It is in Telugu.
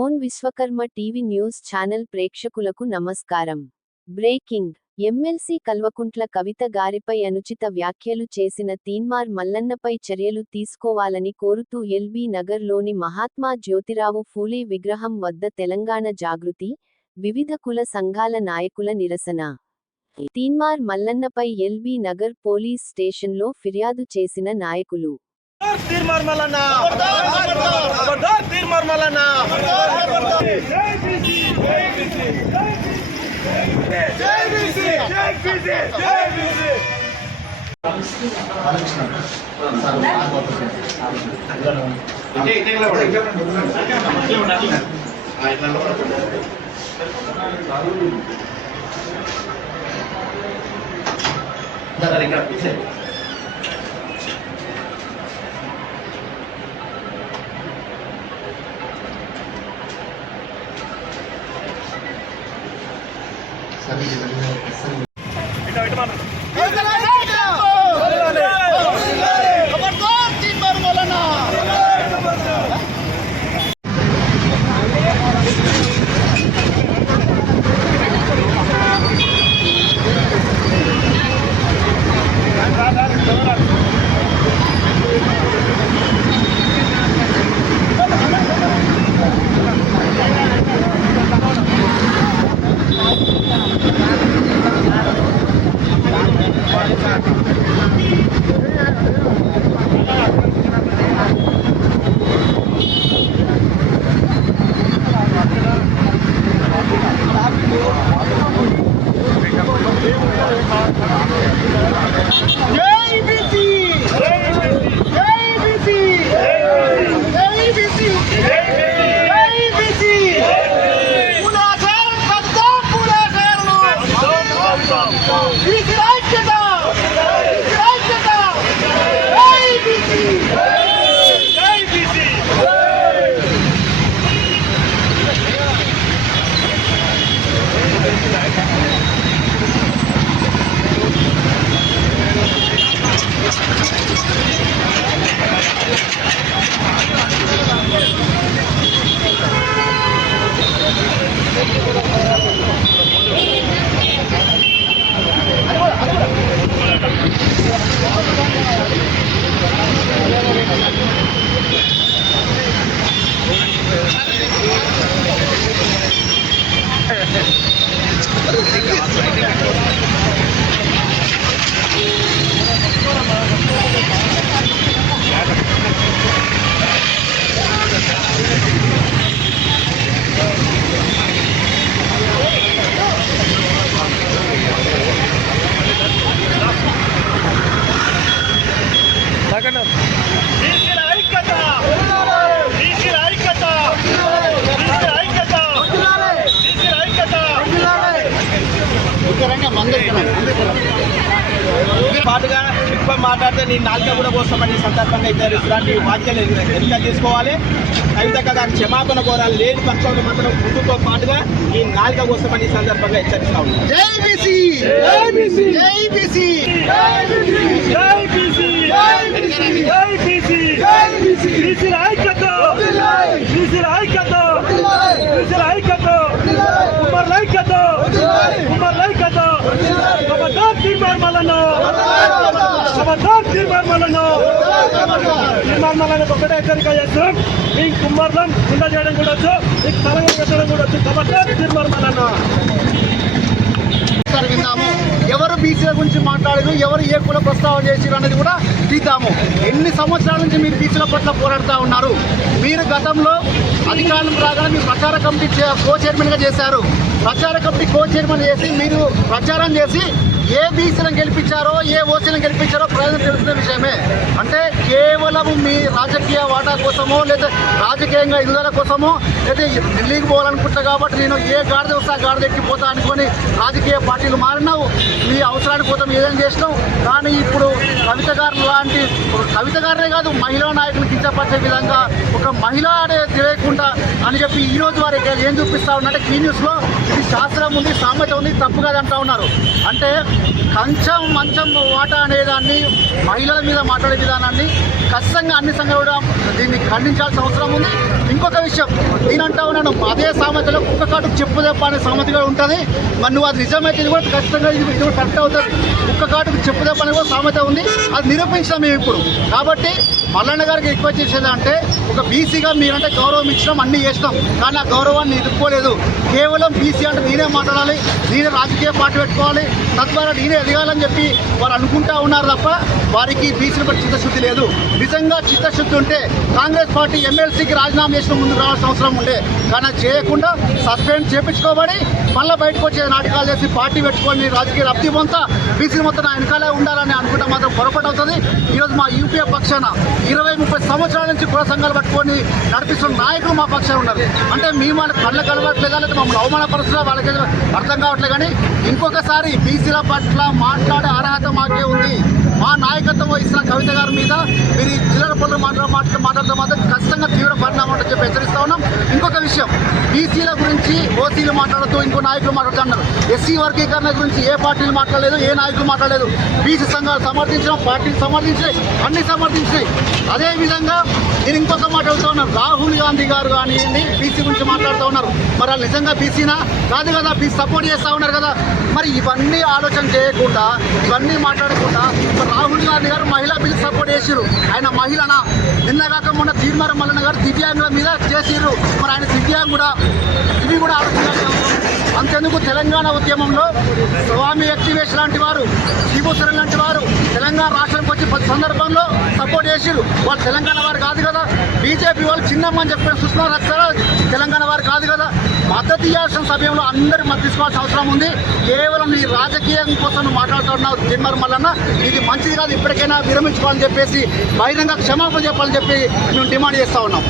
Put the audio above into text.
Own Vishwakarma TV news channel ప్రేక్షకులకు నమస్కారం. బ్రేకింగ్. ఎమ్మెల్సీ కల్వకుంట్ల కవిత గారిపై అనుచిత వ్యాఖ్యలు చేసిన తీన్మార్ మల్లన్నపై చర్యలు తీసుకోవాలని కోరుతూ ఎల్బీ నగర్లోని మహాత్మా జ్యోతిరావు ఫూలే విగ్రహం వద్ద తెలంగాణ జాగృతి వివిధ కుల సంఘాల నాయకుల నిరసన. తీన్మార్ మల్లన్నపై ఎల్బీ నగర్ పోలీస్ స్టేషన్లో ఫిర్యాదు చేసిన నాయకులు. తీర్మార్ మల్లన్న ఖబర్దార్ తీర్మార్ మల్లన్న బీసీల పాటుగా ఎక్కువ మాట్లాడితే నీ నాలుక కూడా కోసమని ఈ సందర్భంగా ఇద్దరు ఇలాంటి వ్యాఖ్యలు ఎన్నిక తీసుకోవాలి? కవిత దానికి క్షమాపణ కోరాలి. లేని పక్షంలో మాత్రం ముందుతో పాటుగా ఈ నాలుక కోసమని ఈ సందర్భంగా హెచ్చరిస్తా ఉన్నాం జై బీసీ జై బీసీ జై బీసీ జై బీసీ జై బీసీ జై బీసీ బీసీల ఐక్యత బీసీల ఐక్యత బీసీల ఐక్యత కుమార్ ఐక్యత కుమార్ ఐక్యత ఖబర్దార్ తీర్మార్ మల్లన్న ఖబర్దార్ నిర్మాణాలను ఒకటే హెచ్చరిక చేస్తున్నాం. ఈ కుమ్మర్లం కుండ చేయడం కూడా వచ్చు మీకు తలంగా పెట్టడం కూడా వచ్చు. కాబట్టి తీర్మార్ ఎవరు బీసీల గురించి మాట్లాడారు? ఎవరు ఏ కుల ప్రస్తావన చేసిరు అనేది కూడా తీద్దాము ఎన్ని సంవత్సరాల నుంచి మీరు బీసీల పట్ల పోరాడుతూ ఉన్నారు? మీరు గతంలో అధికారం రాగానే మీరు ప్రచార కమిటీ కో చైర్మన్గా చేశారు. ప్రచార కమిటీ కో చైర్మన్ చేసి మీరు ప్రచారం చేసి ఏ బీసీలను గెలిపించారో ఏ ఓసీలను గెలిపించారో ప్రజలు తెలిసిన విషయమే. అంటే కేవలం మీ రాజకీయ వాటా కోసమో లేదా రాజకీయంగా ఎదుగుదల కోసమో లేదా ఢిల్లీకి పోవాలనుకుంటా కాబట్టి నేను ఏ గాడిద వస్తా గాడిద ఎక్కిపోతా అనుకొని రాజకీయ పార్టీలు మారినావు. మీ అవసరానికి కోసం ఏదైనా చేసినావు కానీ ఇప్పుడు కవిత గారు లాంటి కవిత గారే కాదు మహిళా నాయకులు కించపరిచే విధంగా ఒక మహిళ అనే తెలియకుండా అని చెప్పి ఈ రోజు వారు ఏం చూపిస్తా ఉన్నారంటే ఈ న్యూస్లో ఇది శాస్త్రం ఉంది సామెత ఉంది తప్పు కాదంటా ఉన్నారు. అంటే కంచం మంచం వాటా అనేదాన్ని మహిళల మీద మాట్లాడే విధానాన్ని ఖచ్చితంగా అన్ని సంఘాలు కూడా దీన్ని ఖండించాల్సిన అవసరం ఉంది. ఇంకొక విషయం నేనంటా ఉన్నాను అదే సామెతలో కుక్క కాటు చెప్పు దెబ్బ అనే సామెత కూడా ఉంటుంది. మరి నువ్వు అది నిజమైతే ఇది కూడా ఖచ్చితంగా ఇది ఇది కూడా కరెక్ట్ అవుతుంది. కుక్క కాటుకు చెప్పు దెబ్బ అనేది కూడా సామెత ఉంది. అది నిరూపించాం మేము ఇప్పుడు. కాబట్టి మల్లన్న గారికి ఎక్కువ చేసేది అంటే ఒక బీసీగా మీరంటే గౌరవం ఇచ్చినాం అన్నీ చేసినాం. కానీ ఆ గౌరవాన్ని ఎదుర్కోలేదు. కేవలం బీసీ అంటే నేనే మాట్లాడాలి నేనే రాజకీయ పార్టీ పెట్టుకోవాలి తద్వారా నేనే ఎదగాలని చెప్పి వారు అనుకుంటా ఉన్నారు తప్ప వారికి బీసీలు పట్ల చిత్తశుద్ధి లేదు. నిజంగా చిత్తశుద్ధి ఉంటే కాంగ్రెస్ పార్టీ ఎమ్మెల్సీకి రాజీనామా చేసిన ముందు రావాల్సిన అవసరం ఉండే. కానీ చేయకుండా సస్పెండ్ చేపించుకోబడి మళ్ళీ బయటకు వచ్చే నాటకాలు చేసి పార్టీ పెట్టుకొని రాజకీయ లబ్ధి పొంత బీసీ మొత్తం నా వెనకాలే ఉండాలని అనుకుంటే మాత్రం పొరపాటు అవుతుంది. ఈరోజు మా యూపీఏ పక్షాన ఇరవై ముప్పై సంవత్సరాల నుంచి కుల సంఘాలు పట్టుకొని నడిపిస్తున్న నాయకులు మా పక్షాన ఉన్నారు. అంటే మేము మన కళ్ళ అలవాట్లేదా లేదా మమ్మల్ని అవమానపరుస్తున్నా వాళ్ళకి అర్థం కావట్లేదు. కానీ ఇంకొకసారి బీసీల పట్ల మాట్లాడే అర్హత మాకే ఉంది. మా నాయకత్వం వహిస్తున్న కవిత గారి మీద మీరు ఈ చిల్లర పనులు మాట్లాడ మాట- మాట్లాడడం మాత్రం ఖచ్చితంగా తీవ్ర పరిణామం ఉంటుందని చెప్పి హెచ్చరిస్తా ఉన్నాం. ఇంకొక విషయం బీసీల గురించి ఓసీలు మాట్లాడుతూ ఇంకో నాయకులు మాట్లాడుతున్నారు ఎస్సీ వర్గీకరణ గురించి ఏ పార్టీలు మాట్లాడలేదు ఏ నాయకులు మాట్లాడలేదు. బీసీ సంఘాలు సమర్థించడం పార్టీలు సమర్థించినాయి అన్ని సమర్థించినాయి. అదేవిధంగా నేను ఇంకొక మాట్లాడుతూ ఉన్నాను రాహుల్ గాంధీ గారు కానివ్వండి బీసీ గురించి మాట్లాడుతూ ఉన్నారు. మరి వాళ్ళు నిజంగా బీసీనా? కాదు కదా బీసీ సపోర్ట్ చేస్తూ ఉన్నారు కదా. మరి ఇవన్నీ ఆలోచన చేయకుండా ఇవన్నీ మాట్లాడకుండా రాహుల్ గాంధీ గారు మహిళా బిల్ సపోర్ట్ చేసిరు ఆయన మహిళన? నిన్నగాక మొన్న తీర్మారం మల్లన్న గారు దివ్యాంగుల మీద చేసిర్రు. మరి ఆయన దివ్యాంగుడా? ఇవి కూడా ఆలోచించాల్సిన అంతెందుకు తెలంగాణ ఉద్యమంలో స్వామి ఎక్టివేష్ లాంటి వారు శివసరన్ లాంటి వారు తెలంగాణ రాష్ట్రానికి వచ్చి ప్రతి సందర్భంలో సపోర్ట్ చేసిరు వాళ్ళు తెలంగాణ వారు కాదు కదా. బీజేపీ వాళ్ళు చిన్నమ్మని చెప్పిన సుష్మా స్వరాజ్ తెలంగాణ వారు కాదు కదా. మద్దతు ఇవ్వాల్సిన సమయంలో అందరూ మద్దతు తీసుకోవాల్సిన అవసరం ఉంది. కేవలం నీ రాజకీయం కోసం మాట్లాడుతున్నావు జిమ్మర్ మల్లన్న. ఇది మంచిది కాదు ఇప్పటికైనా విరమించుకోవాలని చెప్పేసి బహిరంగ క్షమాపణ చెప్పాలని చెప్పి మేము డిమాండ్ చేస్తూ ఉన్నాం.